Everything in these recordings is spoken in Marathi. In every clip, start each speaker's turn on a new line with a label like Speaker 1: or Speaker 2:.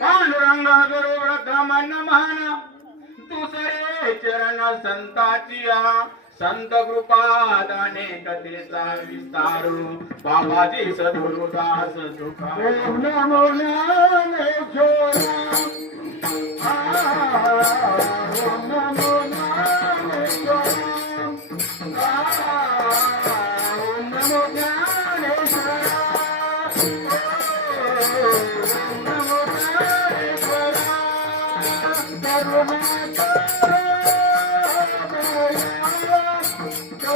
Speaker 1: पांडुरंगा गुरु ब्रह्मन दुसरे चरण संताची संत कृपा दाने कथेचा विस्तारू बाबाजी सदुरुदास सुखा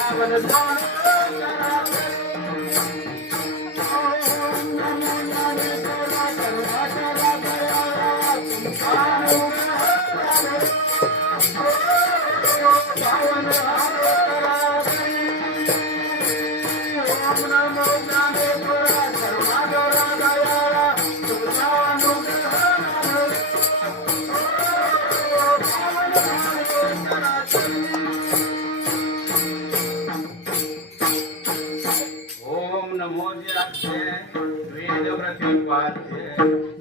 Speaker 1: Namo Namo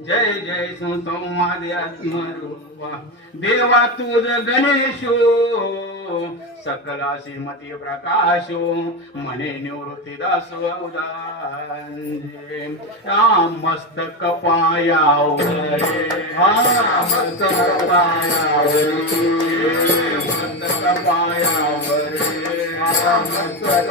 Speaker 1: जय जय संसंवादे आत्मरूपा देवा तुझ गणेशो सकला श्रीमती प्रकाशो मने निवृत्ती दास राम मस्तक पायावर हा मस्तक पायावर मस्तक मस्तक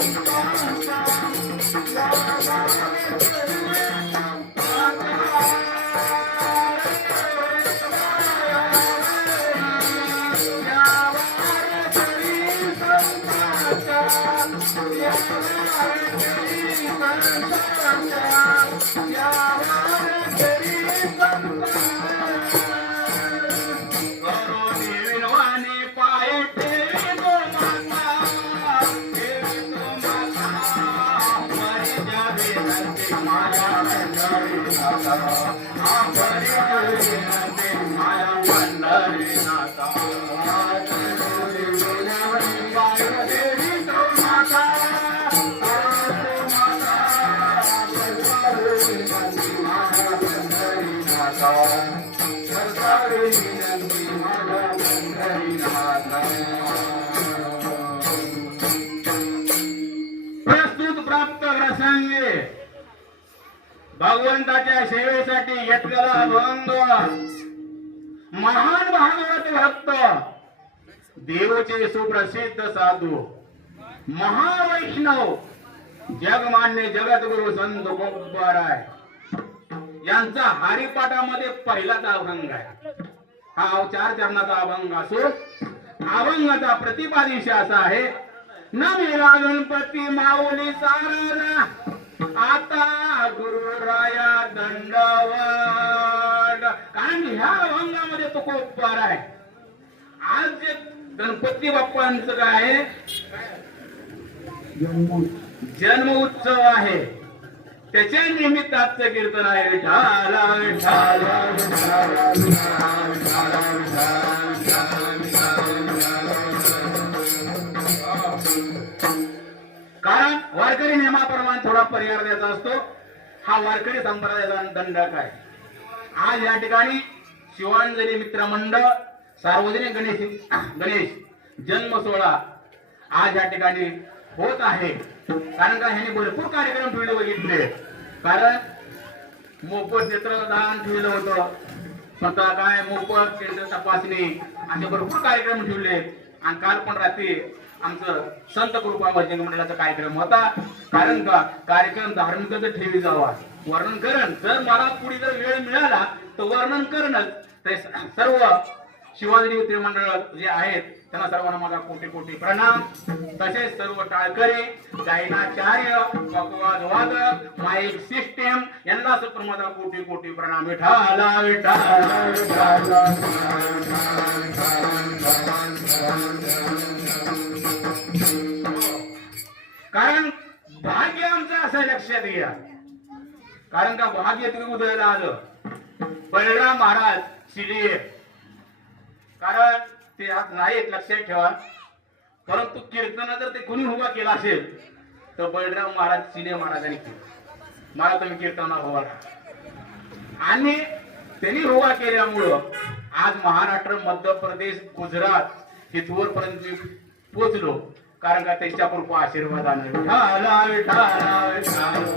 Speaker 1: Yeah, yeah, yeah. पंढरीनाथा. हा भगवंताच्या सेवेसाठी घेतलेला अभंग महान भागवत भक्त. देवचे सुप्रसिद्ध साधू. महावैष्णव. जगमान्य जगद्गुरु संत गोपाराय यांचा हरिपाठामध्ये पहिलाच अभंग आहे. हा चार चरणाचा अभंग असून अभंगाचा प्रतिपादिश असा आहे न मेला गणपती माऊली सारा आता गुरुराया दंडवड. कारण ह्या अभंगामध्ये तो खूप बार आहे. आज जे गणपती बाप्पांचं काय आहे? जन्म उत्सव आहे. त्याच्या निमित्ताचं कीर्तन आहे. विठाला विठाला कारण परिहार द्यायचा असतो. हा वारकरी संप्रदायाचा दंडक आहे. आज या ठिकाणी शिवांजली मित्र मंडळ सार्वजनिक गणेश गणेश जन्म सोहळा आज या ठिकाणी होत आहे. कारण का ह्यांनी भरपूर कार्यक्रम ठेवले बघितले. कारण मोफत नेत्रदान ठेवलं होतं. स्वतः काय मोफत केंद्र तपासणी असे भरपूर कार्यक्रम ठेवले. आणि काल पण रात्री आमचं संत कृपा भजन मंडळाचा कार्यक्रम होता. कारण का? कार्यक्रम धार्मिकच ठेवी जावा. वर्णन करण. जर मला पुढे जर वेळ मिळाला तर वर्णन करणच ते सर्व शिवाजी मित्र मंडळ जे आहेत त्यांना सर्वांना माझा कोटी कोटी प्रणाम. तसेच सर्व टाळकरी गायनाचार्य बकवाद वादक माईक सिस्टीम यांना सुद्धा माझा कोटी कोटी प्रणाम विठाला विठाला लक्षात घ्या कारण का भाग्य तुम्ही उदयाला आलं? बळीराम महाराज शिडी कारण ते आज नाहीत लक्षात ठेवा. परंतु कीर्तना जर ते कुणी उभा केला असेल तर बळीराम महाराज शिले महाराजांनी केलं. मला तुम्ही कीर्तना उभा आणि त्यांनी उभा केल्यामुळं आज महाराष्ट्र मध्य प्रदेश गुजरात इथवर पर्यंत पोचलो कारण का त्यांच्या पण आशीर्वादाने विठाला विठाला विठाला